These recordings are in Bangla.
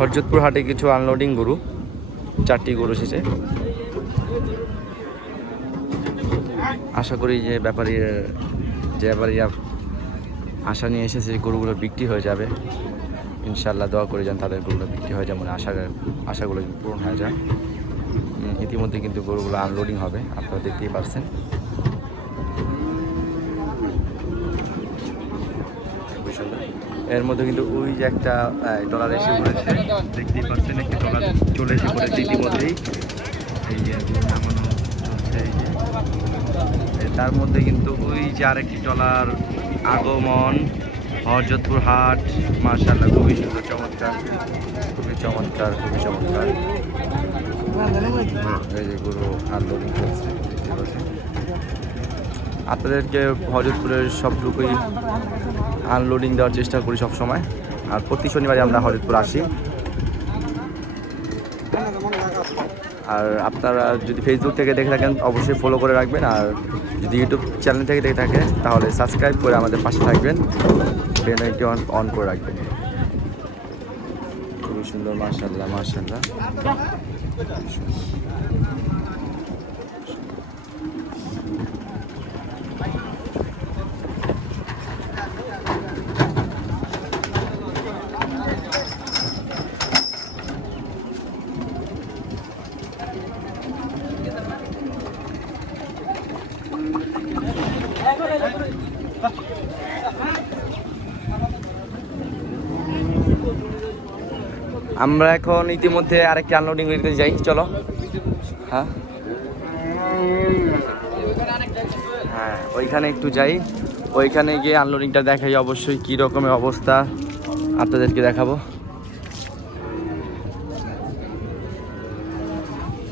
হরজতপুর হাটে কিছু আনলোডিং গরু, 4টি গরু এসেছে। আশা করি যে ব্যাপারীরা আশা নিয়ে এসেছে গরুগুলো বিক্রি হয়ে যাবে। ইনশাল্লাহ দোয়া করে যান তাদের গরুগুলো বিক্রি হয়ে যায়, মানে আশাগুলো পূরণ হয়ে যায়। ইতিমধ্যে কিন্তু গরুগুলো আনলোডিং হবে, আপনারা দেখতেই পাচ্ছেন। এর মধ্যে কিন্তু ওই যে একটা ট্রলার এসে পড়েছে, দেখতেই পাচ্ছেন একটি ট্রলার চলে এসে পড়েছে ইতিমধ্যেই। এই যে নামানো চলছে, এই যে তার মধ্যে কিন্তু ওই যে আরেকটি ট্রলার আগমন হরজতপুর হাট। মাশাআল্লাহ খুবই সুন্দর, চমৎকার, খুবই চমৎকার, খুবই চমৎকার। এই যে গরু আনলোডিং করছে, দেখতে পাচ্ছেন। আপনাদেরকে হরজতপুরের সবটুকুই আনলোডিং দেওয়ার চেষ্টা করি সব সময়। আর প্রতি শনিবারে আমরা হরজতপুর আসি। আর আপনারা যদি ফেসবুক থেকে দেখে থাকেন অবশ্যই ফলো করে রাখবেন, আর যদি ইউটিউব চ্যানেল থেকে দেখে থাকেন তাহলে সাবস্ক্রাইব করে আমাদের পাশে থাকবেন, বেল আইকন অন করে রাখবেন। খুবই সুন্দর, মাশাআল্লাহ মাশাআল্লাহ। আমরা এখন ইতিমধ্যে আরেকটি আনলোডিং করতে যাই, চলো। হ্যাঁ হ্যাঁ, ওইখানে একটু যাই, ওইখানে গিয়ে আনলোডিংটা দেখাই অবশ্যই কী রকমের অবস্থা আপনাদেরকে দেখাবো।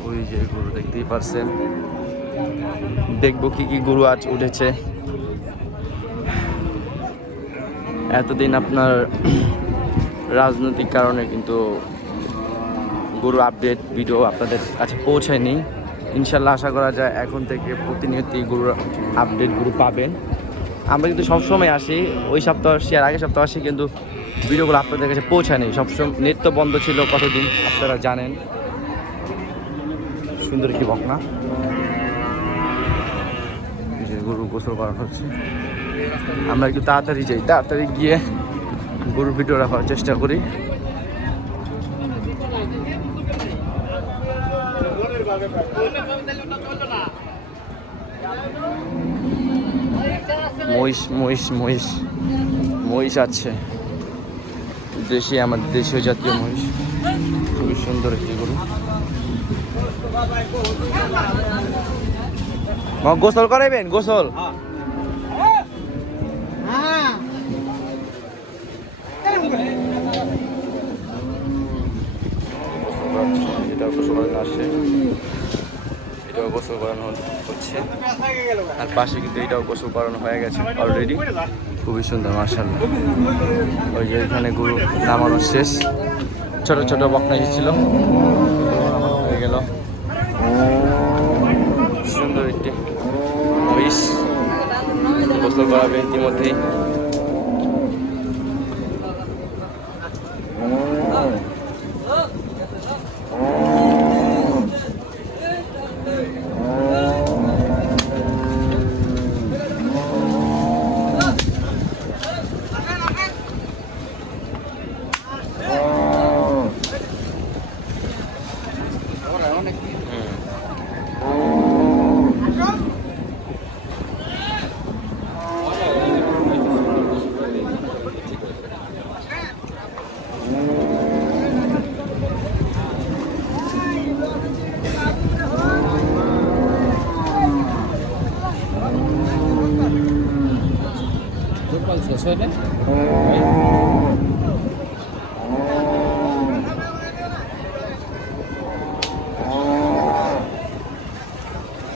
ওই যে গরু দেখতেই পারছেন, দেখবো কি কি গরু আজ উঠেছে। এতদিন আপনার রাজনৈতিক কারণে কিন্তু গরু আপডেট ভিডিও আপনাদের কাছে পৌঁছায়নি। ইনশাল্লাহ আশা করা যায় এখন থেকে প্রতিনিয়তই গরুর আপডেট গরু পাবেন। আমরা কিন্তু সবসময় আসি, ওই সপ্তাহ আসি আর আগের সপ্তাহ আসি, কিন্তু ভিডিওগুলো আপনাদের কাছে পৌঁছায়নি। সবসময় নেট তো বন্ধ ছিল কতদিন, আপনারা জানেন। সুন্দর একটি বকনা, যে গরু গোসল করা হচ্ছে। আমরা একটু তাড়াতাড়ি যাই, তাড়াতাড়ি গিয়ে গরুর ভিডিও রাখার চেষ্টা করি। মহিষ মহিষ মহিষ মহিষ আছে, দেশি, আমাদের দেশীয় জাতীয় মহিষ, খুবই সুন্দর একটি গরু। গোসল করাইবেন? গোসল এটাও গোসল করানো আসছে, এটাও গোসল করানো হচ্ছে। আর পাশে কিন্তু এটাও গোসল করানো হয়ে গেছে অলরেডি। খুবই সুন্দর মাশাআল্লাহ। ওই যে এখানে গরু নামানো শেষ, ছোট ছোট বকনা ছিল, হয়ে গেল। সুন্দর একটি মহিষ গোসল করাবে ইতিমধ্যেই।